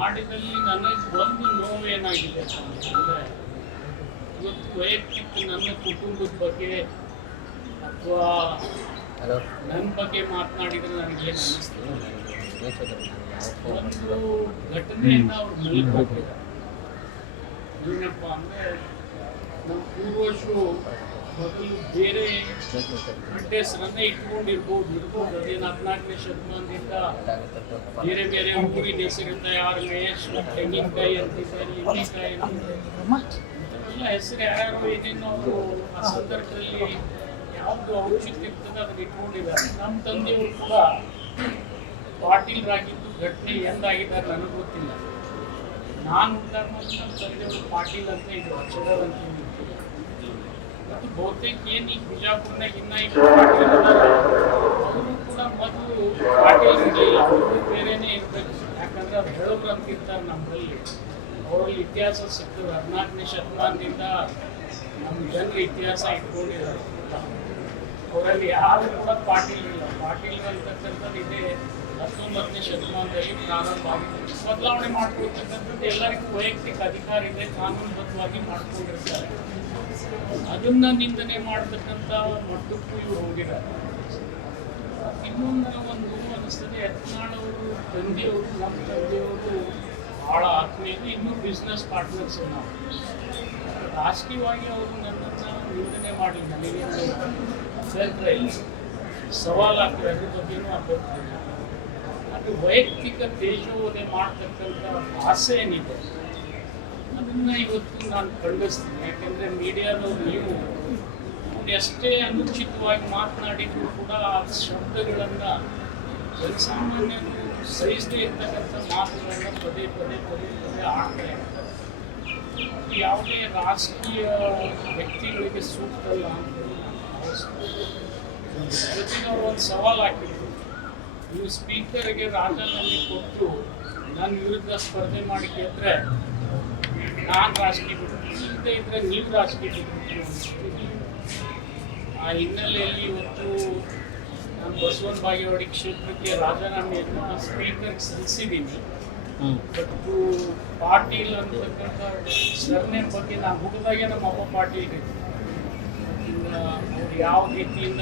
ಮಾಡಿದಲ್ಲಿ ನನಗೆ ಒಂದು ನೋವೇನಾಗಿದೆ ಅಂದರೆ ಇವತ್ತು ವೈಯಕ್ತಿಕ ನನ್ನ ಕುಟುಂಬದ ಬಗ್ಗೆ ಅಥವಾ ನನ್ನ ಬಗ್ಗೆ ಮಾತನಾಡಿದರೆ ನನಗೇನು ಅನ್ನಿಸ್ತದೆ, ಒಂದು ಘಟನೆಯನ್ನು ಅವ್ರು ಮಲ್ಕೊಂಡಿದ್ದಾರೆ. ಏನಪ್ಪ ಅಂದರೆ ನಮ್ಮ ಪೂರ್ವಜರು ಮೊದಲು ಬೇರೆ ಹೆಸರನ್ನೇ ಇಟ್ಕೊಂಡಿರ್ಬೋದು. ಅದೇನು 14ನೇ ಶತಮಾನದಿಂದ ಬೇರೆ ಬೇರೆ ಊರಿನ ಹೆಸರಿಂದ ಯಾರು ತೆಂಗಿನಕಾಯಿ ಅಂತಿದ್ದಾರೆ, ಎಣ್ಣೆಕಾಯಿ ಅಂತಿದ್ದಾರೆ, ಎಲ್ಲ ಹೆಸರು ಯಾರು ಏನೇನೋ ಅವರು ಆ ಸಂದರ್ಭದಲ್ಲಿ ಯಾವುದು ಔಷಧಿ ಇರ್ತದೆ ಅದನ್ನ ಇಟ್ಕೊಂಡಿದ್ದಾರೆ. ನಮ್ಮ ತಂದೆಯವರು ಕೂಡ ಪಾಟೀಲ್ರಾಗಿದ್ದು ಘಟನೆ ಎಂದಾಗಿದ್ದಾರೆ ನನಗೆ ಗೊತ್ತಿಲ್ಲ. ನಾನು ಉದ್ದಾರ ಮತ್ತು ನಮ್ಮ ತಂದೆಯವರು ಪಾಟೀಲ್ ಅಂತ ಇದ್ರು, ಅಕ್ಷರ ಅಂತ ಮತ್ತು ಬಹುತೇಕ ಏನು ಈಗ ಬಿಜಾಪುರನಾಗ ಇನ್ನ ಈಗ ಪಾಟೀಲ್ ಅವರು ಕೂಡ ಮೊದಲು ಪಾಟೀಲ್ ಇರಲಿಲ್ಲ, ಅವರು ಬೇರೆನೇ ಇರಬೇಕು. ಯಾಕಂದ್ರೆ ಅವ್ರು ಹೇಳೋರು ಅಂತಿರ್ತಾರೆ ನಮ್ಮಲ್ಲಿ, ಅವರಲ್ಲಿ ಇತಿಹಾಸ ಸಿಗ್ತದೆ. 14ನೇ ಶತಮಾನದಿಂದ ನಮ್ಮ ಜನರ ಇತಿಹಾಸ ಇಟ್ಕೊಂಡಿದ್ದಾರೆ. ಅವರಲ್ಲಿ ಯಾರು ಕೂಡ ಪಾಟೀಲ್ ಇಲ್ಲ. ಪಾಟೀಲ್ ಅಂತಕ್ಕಂಥದ್ದು ಇದೇ 19ನೇ ಶತಮಾನದಲ್ಲಿ ಪ್ರಾರಂಭ ಆಗಿದೆ. ಬದಲಾವಣೆ ಮಾಡ್ಕೊಳ್ತಕ್ಕಂಥದ್ದು ಎಲ್ಲರಿಗೂ ವೈಯಕ್ತಿಕ ಅಧಿಕಾರ ಇದೆ, ಕಾನೂನುಬದ್ಧವಾಗಿ ಮಾಡ್ಕೊಂಡಿರ್ತಾರೆ. ಅದನ್ನ ನಿಂದನೆ ಮಾಡತಕ್ಕಂಥ ಮಟ್ಟಕ್ಕೂ ಇವರು ಹೋಗಿದ್ದಾರೆ. ಇನ್ನೊಂದು ಒಂದು ಅನಿಸ್ತದೆ, ಯತ್ನಾಳ್ ಅವರು ತಂದೆಯವರು ನಮ್ಮ ತಂದೆಯವರು ಭಾಳ ಆತ್ಮೀಯರು, ಇನ್ನೂ ಬಿಸ್ನೆಸ್ ಪಾರ್ಟ್ನರ್ಸ್ ನಾವು. ರಾಜಕೀಯವಾಗಿ ಅವರು ನನ್ನನ್ನು ನಿಂದನೆ ಮಾಡಿ ನನಗೆ ಅಭ್ಯಂತರ ಇಲ್ಲ, ಸವಾಲಾಗ್ತದೆ, ಅದ್ರ ಬಗ್ಗೆನೂ ಅಭ್ಯಂತರ ಇಲ್ಲ. ಅದು ವೈಯಕ್ತಿಕ ತೇಜೋವಧೆ ಮಾಡ್ತಕ್ಕಂಥ ಭಾಷೆ ಏನಿದೆ ಅದನ್ನು ಇವತ್ತು ನಾನು ಖಂಡಿಸ್ತೀನಿ. ಯಾಕೆಂದರೆ ಮೀಡಿಯಾದವ್ರು ನೀವು ಎಷ್ಟೇ ಅನುಚಿತವಾಗಿ ಮಾತನಾಡಿದ್ರು ಕೂಡ ಆ ಶಬ್ದಗಳನ್ನು ಜನಸಾಮಾನ್ಯರು ಸಹಿಸದೇ ಇರ್ತಕ್ಕಂಥ ಮಾತುಗಳನ್ನು ಪದೇ ಪದೇ ಆಡ್ತಾ ಇರ್ತಾರೆ. ಯಾವುದೇ ರಾಜಕೀಯ ವ್ಯಕ್ತಿಗಳಿಗೆ ಸೂಕ್ತ ಅಲ್ಲ ಅಂತ ಜೊತೆಗೆ ಅವರು ಒಂದು ಸವಾಲು ಹಾಕಿದ್ರು, ನೀವು ಸ್ಪೀಕರ್ಗೆ ರಾಜೀನಾಮೆ ಕೊಟ್ಟು ನನ್ನ ವಿರುದ್ಧ ಸ್ಪರ್ಧೆ ಮಾಡಿ ಗೆದ್ರೆ ನಾನು ರಾಜಕೀಯ ಬಿಡ್ತೀನಿ, ಇಲ್ಲದೆ ಇದ್ರೆ ನೀವು ರಾಜಕೀಯ ಬಿಡ್ತೀನಿ. ಆ ಹಿನ್ನೆಲೆಯಲ್ಲಿ ಇವತ್ತು ನಾನು ಬಸವನ ಬಾಗೇವಾಡಿ ಕ್ಷೇತ್ರಕ್ಕೆ ರಾಜೀನಾಮೆಯನ್ನು ಸ್ಪೀಕರ್ಗೆ ಸಲ್ಲಿಸಿದ್ದೀನಿ. ಮತ್ತು ಪಾಟೀಲ್ ಅಂತಕ್ಕಂಥ ಸರ್ನೇಮ್ ಬಗ್ಗೆ ನಾನು ಹುಡುಗಾಗೆ ನಮ್ಮ ಅಪ್ಪ ಪಾಟೀಲ್ ಅವ್ರು ಯಾವ ರೀತಿಯಿಂದ